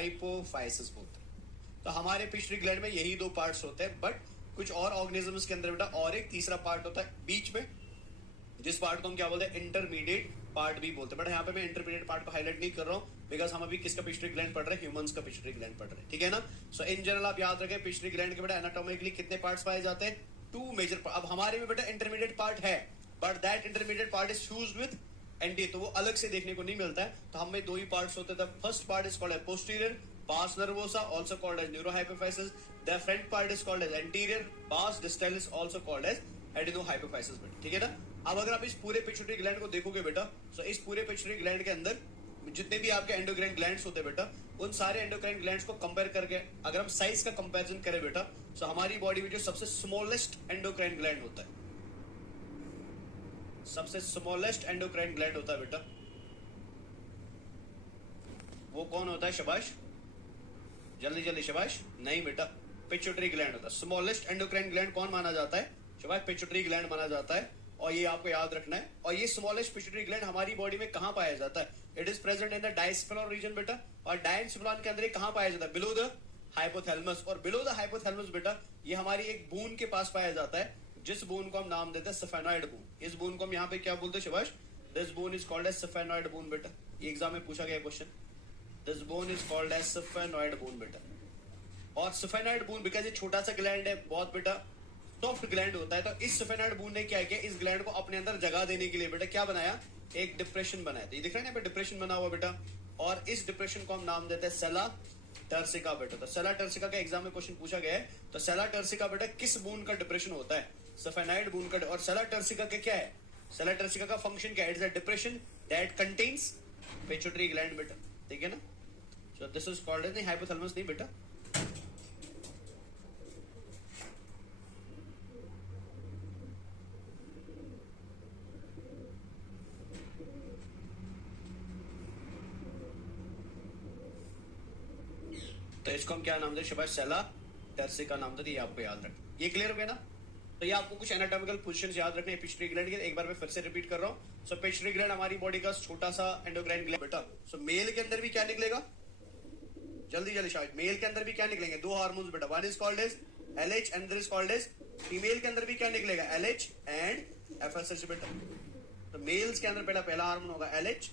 Hypophysis बोलते हैं। तो हमारे पिट्यूटरी ग्लैंड में यही दो पार्ट्स होते हैं, बट कुछ और ऑर्गेनिजम्स के अंदर बेटा और एक तीसरा पार्ट होता है बीच में, जिस पार्ट को हम क्या बोलते हैं, इंटरमीडिएट पार्ट भी बोलते हैं। बट यहाँ पे मैं इंटरमीडिएट पार्ट को हाईलाइट नहीं कर रहा हूँ, बिकॉज हम अभी किसका पिट्यूटरी ग्लैंड पढ़ रहे हैं, ह्यूमंस का पिट्यूटरी ग्लैंड पढ़ रहे हैं, ठीक है ना। सो इन जनरल आप याद रखें पिट्यूटरी ग्लैंड के बेटा एनाटॉमिकली कितने पार्ट्स पाए जाते हैं, 2 मेजर। अब हमारे में बेटा इंटरमीडिएट पार्ट है, but that intermediate part is fused with anti, तो वो अलग से देखने को नहीं मिलता है। तो हमें 2 ही पार्ट्स होते हैं। First part is called posterior pars nervosa, also called as neurohypophysis. The front part is called as anterior pars distalis, also called as adenohypophysis बेटा, ठीक है ना। अब अगर आप इस पूरे पिट्यूटरी ग्लैंड को देखोगे बेटा, तो इस पूरे पिट्यूटरी ग्लैंड के अंदर जितने भी आपके एंडोक्राइन ग्लैंड्स होते हैं बेटा, उन सारे एंडोक्राइन ग्लैंड्स को कंपेयर करके अगर हम साइज का कंपैरिजन करें बेटा, तो हमारी बॉडी में जो सबसे स्मॉलेस्ट एंडोक्राइन ग्लैंड होता है, सबसे स्मॉलेस्ट एंडोक्राइन ग्लैंड होता है बेटा, वो कौन होता है शाबाश, जल्दी जल्दी शाबाश, नहीं बेटा, पिट्यूटरी ग्लैंड होता है। स्मॉलेस्ट एंडोक्राइन ग्लैंड कौन माना जाता है शाबाश, पिट्यूटरी ग्लैंड माना जाता है। और ये आपको याद रखना है। और ये स्मॉलेस्ट पिट्यूटरी ग्लैंड हमारी बॉडी में कहां पाया जाता है, it is present in the diencephalon region बेटा। और डायस्फेनॉल के अंदर कहां पाया जाता है, बिलो द हाइपोथैलेमस। और बिलो द हाइपोथैलेमस बेटा ये हमारी एक बून के पास पाया जाता है, जिस बून को हम नाम देते हैं सफेनॉइड बून। इस बून को हम यहाँ पे क्या बोलते हैं शाबाश, this bone is called as sphenoid bone बेटा। ये एग्जाम में पूछा गया question, this bone is called as sphenoid bone बेटा। और सफेनॉइड बून बिकॉज ये छोटा सा ग्लैंड है, बहुत बेटा सॉफ्ट ग्लैंड होता है, तो इस सफेनॉइड बून ने क्या किया, इस ग्लैंड को अपने अंदर जगह देने के लिए बेटा क्या बनाया, एक डिप्रेशन बनाया। तो ये दिख रहा है ना पे डिप्रेशन बना हुआ बेटा, और इस डिप्रेशन को हम नाम देते हैं सेला टर्सिका बेटा। तो सेला टर्सिका का एग्जाम में क्वेश्चन पूछा गया है। तो सेला टर्सिका बेटा किस बून का डिप्रेशन होता है, सफेनॉइड बून का। और सेला टर्सिका का क्या है, सेला टर्सिका का फंक्शन क्या है, it is a depression that contains pituitary gland बेटा, ठीक है ना। So this is called as, नहीं हाइपोथैलेमस नहीं बेटा, तो इसको हम क्या नाम देते, शाबाश सेला टर्सिका नाम देते। ये आपको याद रख, ये क्लियर हो गया ना। तो ये आपको कुछ एनाटॉमिकल पोजीशंस याद रखने हैं पिट्यूटरी ग्लैंड के। एक बार मैं फिर से रिपीट कर रहा हूँ। सो पिट्यूटरी ग्लैंड हमारी बॉडी का छोटा सा एंडोक्राइन ग्लैंड बेटा। सो मेल के अंदर भी क्या निकलेगा, जल्दी जल्दी शायद, मेल के अंदर भी क्या निकलेंगे, 2 हार्मोन्स बेटा, one is called as LH and is called as, female के अंदर भी क्या निकलेगा, LH एंड FSH बेटा। तो मेल्स के अंदर बेटा पहला हार्मोन होगा LH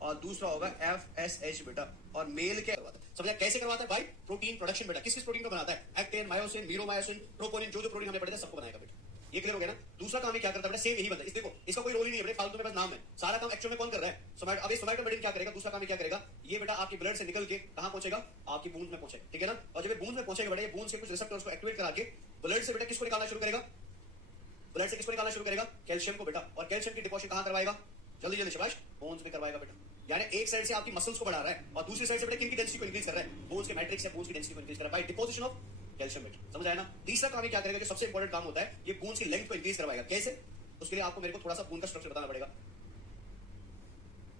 और दूसरा होगा FSH बेटा। और मेल के समझा कैसे करवाता है भाई, प्रोटीन प्रोडक्शन बेटा, किस किस प्रोटीन को बनाता है, एक्टिन, मायोसिन, मीरोमायोसिन, प्रोपोलिन, जो जो प्रोटीन हमने पढ़े थे सबको बनाएगा बेटा। ये क्लियर हो गया ना। दूसरा काम ये क्या करता है बेटा, सेम यही बनता है। इस देखो इसका कोई रोल ही नहीं है बेटा, फालतू में बस नाम है, सारा काम एक्चुअल में कौन कर रहा है, सोमैटो। अब ये सोमैटोमेटिन क्या करेगा, दूसरा काम ये क्या करेगा, ये बेटा आपकी ब्लड से निकल के कहां पहुंचेगा, आपकी बूंद में पहुंचेगा, ठीक है ना। और जब ये बूंद में पहुंचेगा बेटा, ये बूंद से कुछ रिसेप्टर्स को एक्टिवेट करा के ब्लड से बेटा किसको निकालना शुरू करेगा, ब्लड से किसको निकालना शुरू करेगा, कैल्शियम को बेटा। और कैल्शियम की डिपॉजिट कहां करवाएगा, जल्दी जल्दी शाबाश, बोन्स में करवाएगा बेटा। यानी एक साइड से आपकी मसल्स को बढ़ा रहा है और दूसरी साइड से बेटा किनकी डेंसिटी को इंक्रीज कर रहा है, बोन्स के मैट्रिक्स या बोन्स की डेंसिटी को इंक्रीज कर रहा है बाय डिपोजिशन ऑफ कैल्शियम बेटा। समझ आया ना। तीसरा काम ये क्या करेगा, जो सबसे इंपॉर्टेंट काम होता है, ये बोन्स की लेंथ को इंक्रीज करवाएगा। कैसे, उसके लिए आपको मेरे को थोड़ा सा बोन का स्ट्रक्चर बताना पड़ेगा।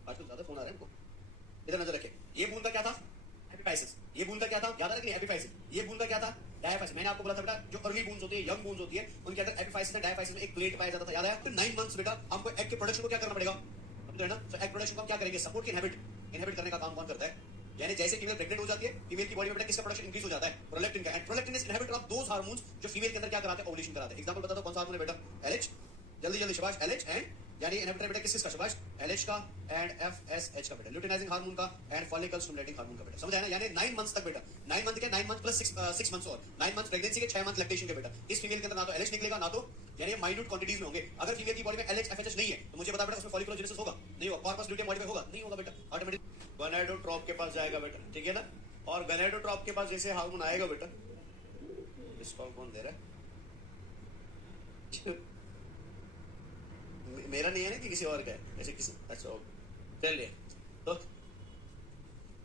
आजकल ज्यादा फोन आ रहे हैं हमको, इधर नजर रखें। ये बोन का क्या था, एपिफाइसिस। ये बोन का क्या था, याद रखनी, एपिफाइसिस। ये बोन का क्या था, डायफाइसिस। मैंने आपको बोला था बेटा जो अर्ली बोन्स होती है, यंग बोन्स होती है, उनके अंदर एपिफाइसिस एंड डायफाइसिस में एक प्लेट पाया जाता था, याद है। तो 9 मंथ्स बेटा हमको एग के प्रोडक्शन को क्या करना पड़ेगा, समझ रहे ना। तो एग प्रोडक्शन को हम क्या करेंगे, सपोर्ट की इनहिबिट करने का काम कौन करता है, यानी जैसे फीमेल प्रेग्नेंट हो जाती है, फीमेल की बॉडी में बेटा किसका प्रोडक्शन इंक्रीज हो जाता है, प्रोलैक्टिन का। And prolactin is inhibitor of those hormones जो फीमेल के अंदर क्या कराते हैं, ओवुलेशन कराते हैं। एग्जांपल बता दो कौन सा हार्मोन है बेटा, LH, जल्दी जल्दी शाबाश, LH एंड यानी इनहिबिटर बेटा किसका शाबाश, LH का एंड FSH का बेटा, ल्यूटिनाइजिंग हार्मोन का एंड फॉलिकल स्टिमुलेटिंग हार्मोन का बेटा। समझ आया ना। यानी 9 मंथ्स तक बेटा, 9 मंथ के 9 मंथ प्लस 6 मंथ्स और 9 मंथ प्रेगनेंसी के 6 मंथ लैक्टेशन के बेटा। इस फीमेल के अंदर ना तो LH निकलेगा ना तो, यानी ये माइन्यूट क्वांटिटीज में होंगे। अगर फीमेल की बॉडी में LH FSH नहीं है तो मुझे बता बेटा उसमें फॉलिकुलोजेनेसिस होगा, नहीं होगा, कॉर्पस ल्यूटियम बॉडी में होगा, नहीं होगा बेटा, ऑटोमेटिक गोनाडोट्रोप के पास जाएगा बेटा, ठीक है ना। और गोनाडोट्रोप के पास जैसे हार्मोन आएगा बेटा, इसको कौन दे रहा है मेरा नहीं है ना कि किसी और का है, ऐसे किसी, अच्छा चलिए तो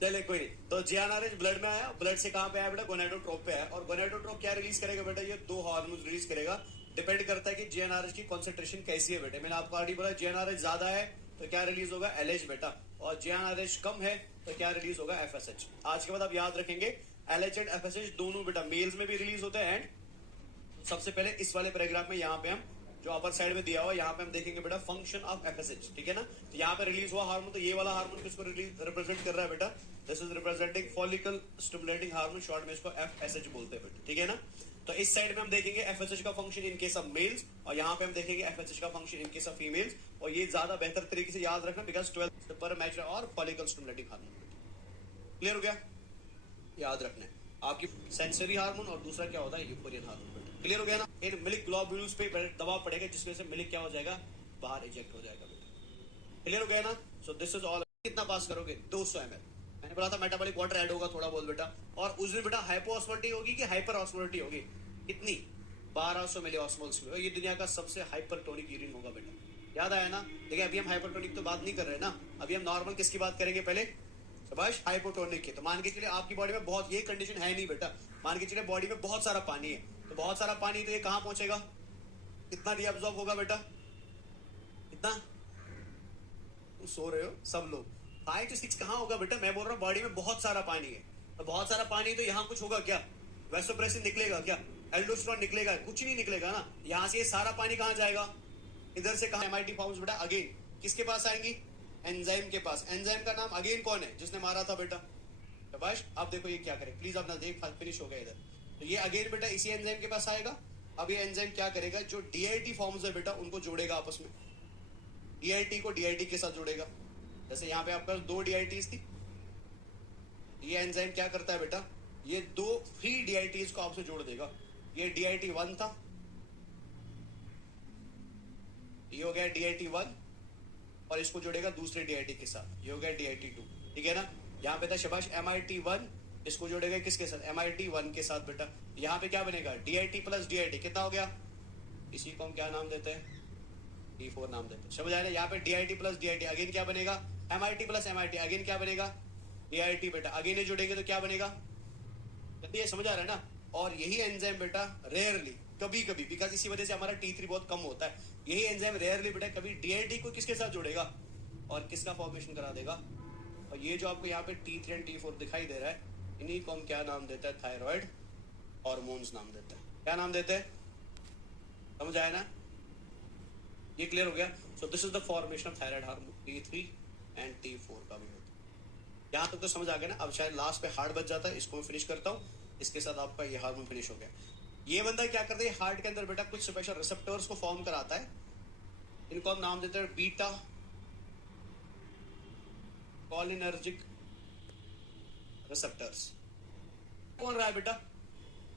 चलिए कोई नहीं। तो जियानारेज ब्लड में आया, ब्लड से कहां पे आया बेटा, गोनाडोट्रोप पे आया। और गोनाडोट्रोप क्या रिलीज करेगा बेटा, ये 2 हार्मोन रिलीज करेगा। डिपेंड करता है कि जियानारेज की कॉन्सेंट्रेशन कैसी है बेटा। मैंने आपको ऑलरेडी बोला जियानारेज ज्यादा है तो क्या रिलीज होगा, LH बेटा, और जियानारेज कम है तो क्या रिलीज होगा, FSH। आज के बाद आप याद रखेंगे LH एंड FSH दोनों बेटा मेल्स में भी रिलीज होते हैं। एंड सबसे पहले इस वाले पैराग्राफ में यहाँ पे हम जो अपर साइड में दिया हुआ है, यहाँ पे हम देखेंगे बेटा फंक्शन ऑफ एफएसएच, ठीक है ना। तो यहाँ पे रिलीज हुआ हार्मोन, तो ये वाला हार्मोन किसको रिप्रेजेंट कर रहा है बेटा, this is representing follicle stimulating hormone, short में इसको एफएसएच बोलते हैं बेटा, ठीक है ना। तो इस साइड में हम देखेंगे एफएसएच का function in case of males, और यहाँ पे हम देखेंगे एफएसएच का function in case of females, और ये ज्यादा बेहतर तरीके से याद रखना बिकॉज 12 पर मैच और फॉलिकल स्टिमुलेटिंग हार्मोन। क्लियर हो गया, याद रखना है आपकी सेंसरी हार्मोन और दूसरा क्या होता है यूफोरियन हार्मोन। क्लियर हो गया ना। इन मिल्क ग्लोब्यूल्स पे दबाव पड़ेगा जिसमें से मिल्क क्या हो जाएगा, बाहर इजेक्ट हो जाएगा बेटा। क्लियर हो गया ना। So this is all. कितना पास करोगे, 200 ml। मैंने बोला था मेटाबॉलिक वाटर ऐड होगा थोड़ा बहुत बेटा, और उस दिन बेटा हाइपोऑस्मोलिटी होगी कि हाइपर ऑस्मोलिटी होगी, कितनी 1200 मिलीऑस्मोल्स में। ये दुनिया का सबसे हाइपरटोनिक यूरिन होगा बेटा, याद आया ना। देखिए अभी हम हाइपरटोनिक तो बात नहीं कर रहे ना, अभी हम नॉर्मल किसकी बात करेंगे पहले, बस हाइपोटोनिक की। तो मान के चलिए आपकी बॉडी में बहुत, ये कंडीशन है नहीं बेटा, मान के चलिए बॉडी में बहुत सारा पानी है, तो बहुत सारा पानी तो ये कहां पहुंचेगा, कितना रीअब्सॉर्ब होगा बेटा, कितना, तुम सो रहे हो सब लोग, 5 to 6 कहां होगा बेटा, मैं बोल रहा हूँ बॉडी में बहुत सारा पानी है, तो बहुत सारा पानी तो यहाँ कुछ होगा क्या, वैसोप्रेसिन निकलेगा क्या, एल्डोस्टेरोन निकलेगा, कुछ नहीं निकलेगा ना। यहाँ से ये सारा पानी कहां जाएगा, इधर से कहा एमआईटी फॉर्म्स बेटा अगेन किसके पास आएंगी, एंजाइम के पास। एंजाइम का नाम अगेन कौन है, जिसने मारा था बेटा, शाबाश। अब देखो ये क्या करे, प्लीज अपना देख, फिनिश हो गया इधर। तो ये अगेन बेटा इसी एंजाइम के पास आएगा। अब ये एंजाइम क्या करेगा, जो डीआईटी फॉर्म्स है बेटा उनको जोड़ेगा आपस में, डीआईटी को डीआईटी के साथ जोड़ेगा। जैसे यहाँ पे आपका 2 डीआईटीज थी, ये एंजाइम क्या करता है बेटा, ये 2 फ्री डीआईटीज को आपसे जोड़ देगा। ये डीआईटी 1 था, ये हो गया डीआईटी 1, और इसको जोड़ेगा दूसरे डीआईटी के साथ, ये हो गया डीआईटी 2, ठीक है ना। यहाँ पे था शाबाश एमआईटी 1, इसको जोड़ेगा किसके साथ, एमआईटी 1 के साथ बेटा। यहाँ पे क्या बनेगा, डीआईटी प्लस डीआईटी, कितना हो गया, इसी को हम क्या नाम देते हैं, D4 नाम देते हैं, समझ आया ना। यहाँ पे डीआईटी प्लस डीआईटी अगेन क्या बनेगा, एमआईटी प्लस एमआईटी अगेन क्या बनेगा, डीआईटी बेटा। अगेन ये जुड़ेंगे तो क्या बनेगा, ये समझ आ रहा है ना। और यही एंजाइम बेटा रेयरली, कभी कभी, बिकॉज इसी वजह से हमारा T3 बहुत कम होता है, यही एंजाइम रेयरली बेटा कभी डीआईटी को किसके साथ जोड़ेगा और किसका फॉर्मेशन करा देगा। और ये जो आपको यहाँ पे T3 एंड T4 दिखाई दे रहा है, इन्हीं को हम क्या नाम देते हैं, थायराइड हॉर्मोन्स नाम देते हैं। क्या नाम देते हैं, समझ आया ना, ये क्लियर हो गया। सो this is the formation of thyroid hormone T3 and T4 का भी होता है। यहाँ तक तो समझ आ गया ना। अब शायद लास्ट पे हार्ट बच जाता है, इसको मैं फिनिश करता हूँ, इसके साथ आपका ये हार्मोन फिनिश हो गया। ये बंदा क्या करता है, हार्ट के अंदर बेटा कुछ स्पेशल रिसेप्टर्स को फॉर्म कराता है, इनको हम नाम देते हैं बीटा कोलिनर्जिक रिसेप्टर्स। कौन रहा है बेटा,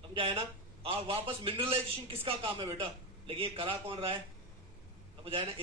समझ आया ना। आप वापस मिनरलाइजेशन किसका काम है बेटा, लेकिन ये करा कौन रहा है, समझ आया ना।